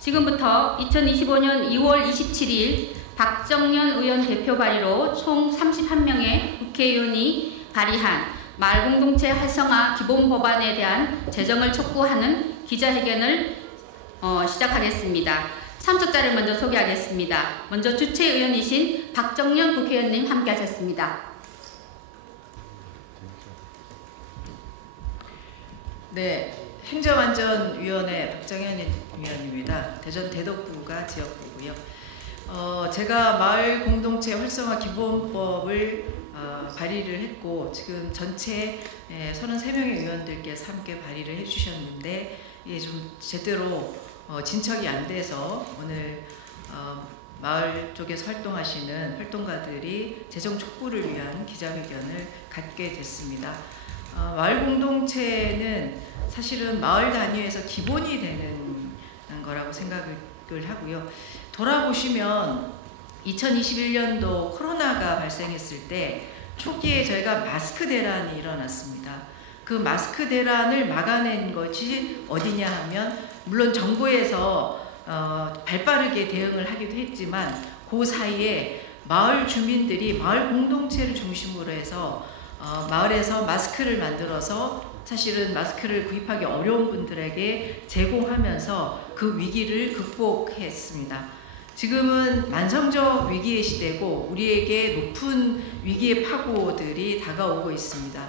지금부터 2025년 2월 27일 박정년 의원 대표 발의로 총 31명의 국회의원이 발의한 마을공동체 활성화 기본법안에 대한 제정을 촉구하는 기자회견을 시작하겠습니다. 참석자를 먼저 소개하겠습니다. 먼저 주최의원이신 박정년 국회의원님 함께하셨습니다. 네, 행정안전위원회 박정현 위원입니다. 대전 대덕구가 지역구고요. 제가 마을공동체 활성화 기본법을 발의를 했고 지금 전체 33명의 의원들께서 함께 발의를 해주셨는데 이게 좀 제대로 진척이 안 돼서 오늘 마을 쪽에서 활동하시는 활동가들이 제정 촉구를 위한 기자회견을 갖게 됐습니다. 마을 공동체는 사실은 마을 단위에서 기본이 되는 거라고 생각을 하고요. 돌아보시면 2021년도 코로나가 발생했을 때 초기에 저희가 마스크 대란이 일어났습니다. 그 마스크 대란을 막아낸 것이 어디냐 하면 물론 정부에서 발빠르게 대응을 하기도 했지만 그 사이에 마을 주민들이 마을 공동체를 중심으로 해서 마을에서 마스크를 만들어서 사실은 마스크를 구입하기 어려운 분들에게 제공하면서 그 위기를 극복했습니다. 지금은 만성적 위기의 시대고 우리에게 높은 위기의 파고들이 다가오고 있습니다.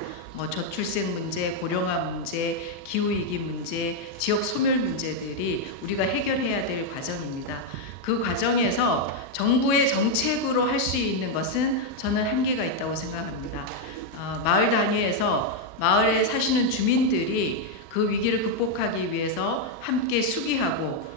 저출생 문제, 고령화 문제, 기후위기 문제, 지역 소멸 문제들이 우리가 해결해야 될 과정입니다. 그 과정에서 정부의 정책으로 할 수 있는 것은 저는 한계가 있다고 생각합니다. 마을 단위에서 마을에 사시는 주민들이 그 위기를 극복하기 위해서 함께 수기하고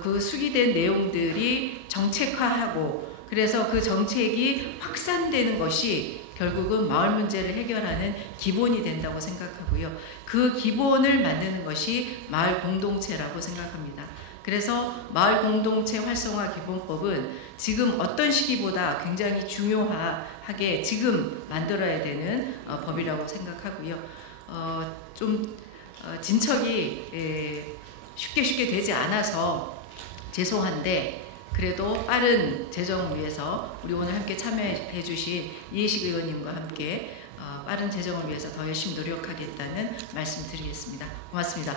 그 수기된 내용들이 정책화하고 그래서 그 정책이 확산되는 것이 결국은 마을 문제를 해결하는 기본이 된다고 생각하고요. 그 기본을 만드는 것이 마을 공동체라고 생각합니다. 그래서 마을 공동체 활성화 기본법은 지금 어떤 시기보다 굉장히 중요하게 지금 만들어야 되는 법이라고 생각하고요. 좀 진척이 쉽게 되지 않아서 죄송한데 그래도 빠른 제정을 위해서 우리 오늘 함께 참여해 주신 이해식 의원님과 함께 빠른 제정을 위해서 더 열심히 노력하겠다는 말씀 드리겠습니다. 고맙습니다.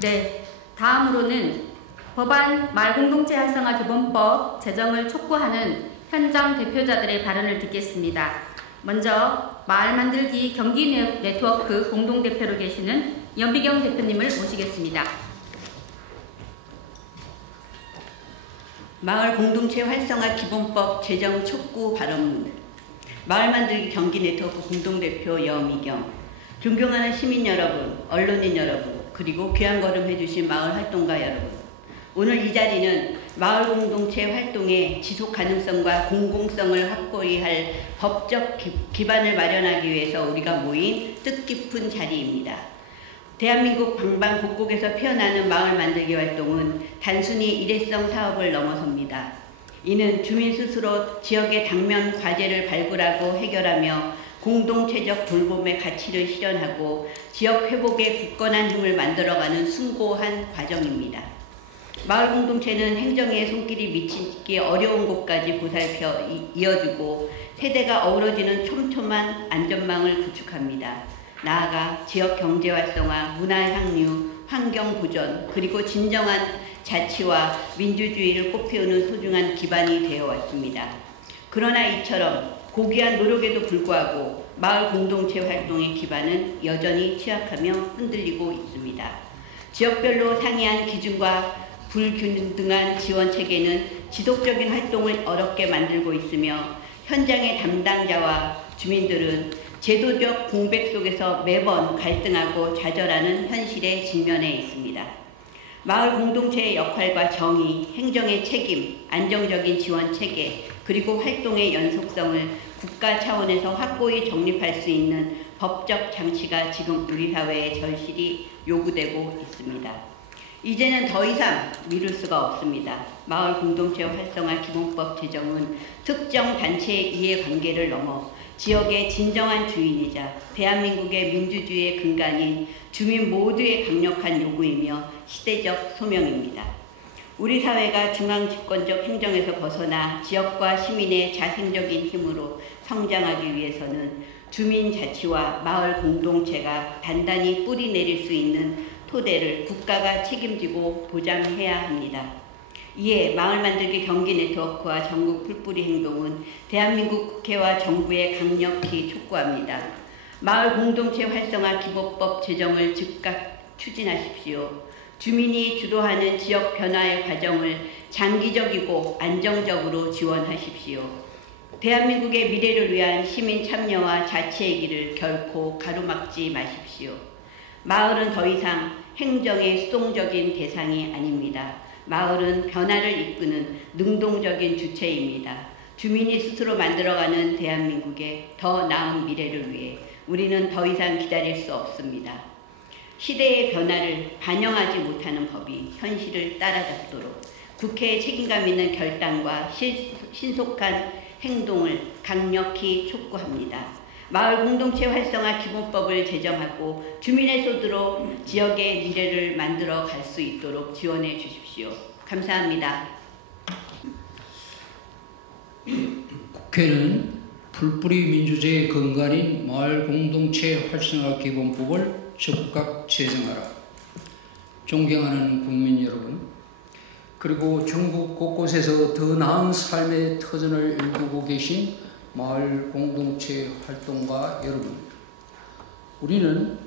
네, 다음으로는 법안 마을공동체 활성화 기본법 제정을 촉구하는 현장 대표자들의 발언을 듣겠습니다. 먼저 마을 만들기 경기 네트워크 공동대표로 계시는 연비경 대표님을 모시겠습니다. 마을 공동체 활성화 기본법 제정 촉구 발언문. 마을 만들기 경기 네트워크 공동대표 여미경. 존경하는 시민 여러분, 언론인 여러분, 그리고 귀한 걸음 해주신 마을 활동가 여러분. 오늘 이 자리는 마을 공동체 활동의 지속 가능성과 공공성을 확보해야 할 법적 기반을 마련하기 위해서 우리가 모인 뜻깊은 자리입니다. 대한민국 방방곡곡에서 피어나는 마을 만들기 활동은 단순히 일회성 사업을 넘어섭니다. 이는 주민 스스로 지역의 당면 과제를 발굴하고 해결하며 공동체적 돌봄의 가치를 실현하고 지역 회복의 굳건한 힘을 만들어가는 숭고한 과정입니다. 마을 공동체는 행정의 손길이 미치기 어려운 곳까지 보살펴 이어주고 세대가 어우러지는 촘촘한 안전망을 구축합니다. 나아가 지역 경제 활성화, 문화 향유, 환경 보전, 그리고 진정한 자치와 민주주의를 꽃피우는 소중한 기반이 되어 왔습니다. 그러나 이처럼 고귀한 노력에도 불구하고 마을 공동체 활동의 기반은 여전히 취약하며 흔들리고 있습니다. 지역별로 상이한 기준과 불균등한 지원 체계는 지속적인 활동을 어렵게 만들고 있으며 현장의 담당자와 주민들은 제도적 공백 속에서 매번 갈등하고 좌절하는 현실에 직면해 있습니다. 마을 공동체의 역할과 정의, 행정의 책임, 안정적인 지원 체계, 그리고 활동의 연속성을 국가 차원에서 확고히 정립할 수 있는 법적 장치가 지금 우리 사회에 절실히 요구되고 있습니다. 이제는 더 이상 미룰 수가 없습니다. 마을 공동체 활성화 기본법 제정은 특정 단체의 이해관계를 넘어 지역의 진정한 주인이자 대한민국의 민주주의의 근간인 주민 모두의 강력한 요구이며 시대적 소명입니다. 우리 사회가 중앙집권적 행정에서 벗어나 지역과 시민의 자생적인 힘으로 성장하기 위해서는 주민자치와 마을 공동체가 단단히 뿌리 내릴 수 있는 토대를 국가가 책임지고 보장해야 합니다. 이에 마을 만들기 경기 네트워크와 전국 풀뿌리 행동은 대한민국 국회와 정부에 강력히 촉구합니다. 마을 공동체 활성화 기본법 제정을 즉각 추진하십시오. 주민이 주도하는 지역 변화의 과정을 장기적이고 안정적으로 지원하십시오. 대한민국의 미래를 위한 시민 참여와 자치의 길을 결코 가로막지 마십시오. 마을은 더 이상 행정의 수동적인 대상이 아닙니다. 마을은 변화를 이끄는 능동적인 주체입니다. 주민이 스스로 만들어가는 대한민국의 더 나은 미래를 위해 우리는 더 이상 기다릴 수 없습니다. 시대의 변화를 반영하지 못하는 법이 현실을 따라잡도록 국회의 책임감 있는 결단과 신속한 행동을 강력히 촉구합니다. 마을 공동체 활성화 기본법을 제정하고 주민의 손으로 지역의 미래를 만들어 갈 수 있도록 지원해 주십시오. 감사합니다. 국회는 풀뿌리 민주주의의 근간인 마을 공동체 활성화 기본법을 즉각 제정하라. 존경하는 국민 여러분, 그리고 전국 곳곳에서 더 나은 삶의 터전을 일구고 계신 마을 공동체 활동가 여러분, 우리는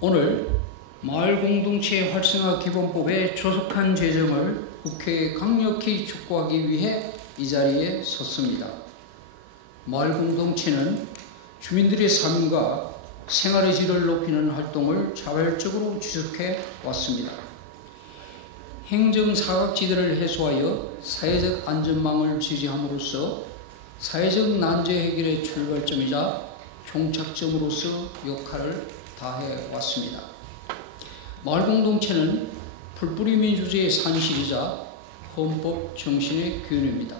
오늘 마을 공동체 활성화 기본법의 조속한 제정을 국회에 강력히 촉구하기 위해 이 자리에 섰습니다. 마을 공동체는 주민들의 삶과 생활의 질을 높이는 활동을 자발적으로 지속해 왔습니다. 행정 사각지대를 해소하여 사회적 안전망을 지지함으로써 사회적 난제 해결의 출발점이자 종착점으로서 역할을 다해 왔습니다. 마을 공동체는 풀뿌리 민주주의의 산실이자 헌법 정신의 기원입니다.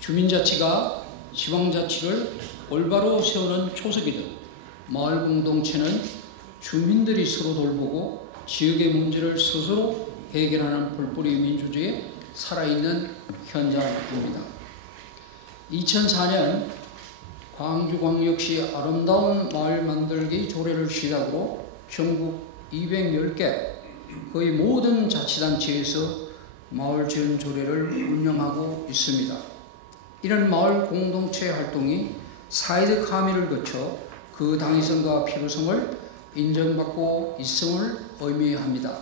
주민자치가 지방자치를 올바로 세우는 초석이듯 마을 공동체는 주민들이 서로 돌보고 지역의 문제를 스스로 해결하는 풀뿌리 민주주의의 살아있는 현장입니다. 2004년 광주광역시 아름다운 마을 만들기 조례를 시작으로 전국 210개 거의 모든 자치단체에서 마을 지원 조례를 운영하고 있습니다. 이런 마을 공동체 활동이 사회적 함의를 거쳐 그 당위성과 필요성을 인정받고 있음을 의미합니다.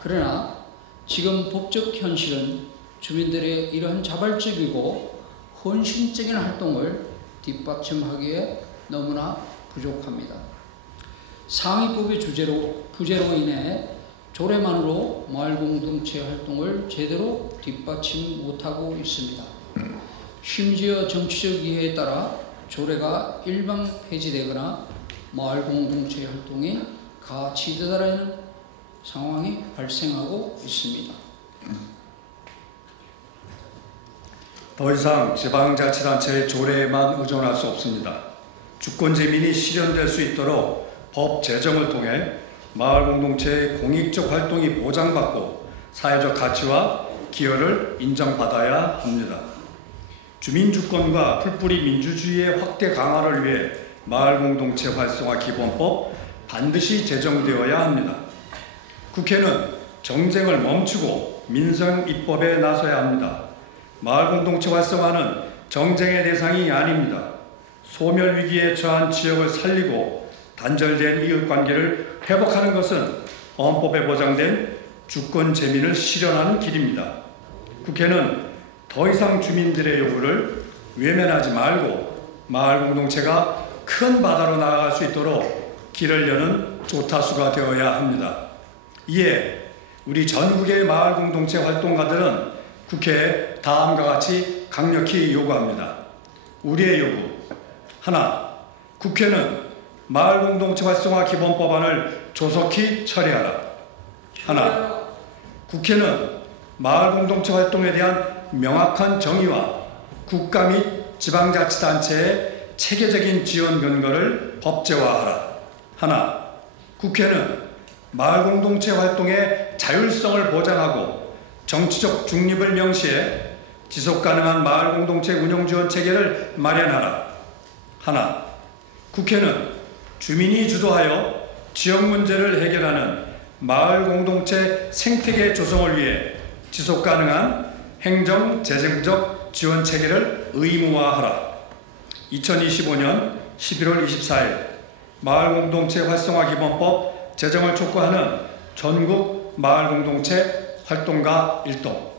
그러나 지금 법적 현실은 주민들의 이러한 자발적이고 헌신적인 활동을 뒷받침하기에 너무나 부족합니다. 상위법의 부재로 인해 조례만으로 마을 공동체 활동을 제대로 뒷받침 못하고 있습니다. 심지어 정치적 이해에 따라 조례가 일방 폐지되거나 마을 공동체 활동이 가치되다라는 상황이 발생하고 있습니다. 더 이상 지방자치단체의 조례에만 의존할 수 없습니다. 주권재민이 실현될 수 있도록 법 제정을 통해 마을 공동체의 공익적 활동이 보장받고 사회적 가치와 기여를 인정받아야 합니다. 주민주권과 풀뿌리 민주주의의 확대 강화를 위해 마을 공동체 활성화 기본법 반드시 제정되어야 합니다. 국회는 정쟁을 멈추고 민생 입법에 나서야 합니다. 마을 공동체 활성화는 정쟁의 대상이 아닙니다. 소멸 위기에 처한 지역을 살리고 단절된 이웃관계를 회복하는 것은 헌법에 보장된 주권 재민을 실현하는 길입니다. 국회는 더 이상 주민들의 요구를 외면하지 말고 마을 공동체가 큰 바다로 나아갈 수 있도록 길을 여는 조타수가 되어야 합니다. 이에 우리 전국의 마을 공동체 활동가들은 국회에 다음과 같이 강력히 요구합니다. 우리의 요구 하나, 국회는 마을 공동체 활성화 기본법안을 조속히 처리하라. 하나, 국회는 마을 공동체 활동에 대한 명확한 정의와 국가 및 지방자치단체의 체계적인 지원 근거를 법제화하라. 하나, 국회는 마을 공동체 활동의 자율성을 보장하고 정치적 중립을 명시해 지속 가능한 마을 공동체 운영 지원 체계를 마련하라. 하나, 국회는 주민이 주도하여 지역 문제를 해결하는 마을 공동체 생태계 조성을 위해 지속 가능한 행정 재정적 지원 체계를 의무화하라. 2025년 11월 24일 마을 공동체 활성화 기본법 제정을 촉구하는 전국 마을 공동체 활동가 일동.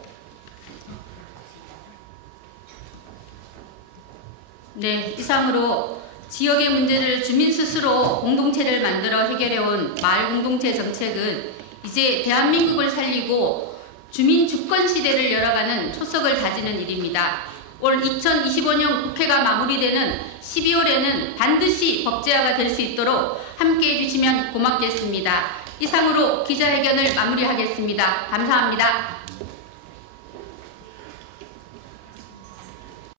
네, 이상으로 지역의 문제를 주민 스스로 공동체를 만들어 해결해온 마을 공동체 정책은 이제 대한민국을 살리고 주민 주권 시대를 열어가는 초석을 다지는 일입니다. 올 2025년 국회가 마무리되는 12월에는 반드시 법제화가 될 수 있도록 함께해 주시면 고맙겠습니다. 이상으로 기자회견을 마무리하겠습니다. 감사합니다.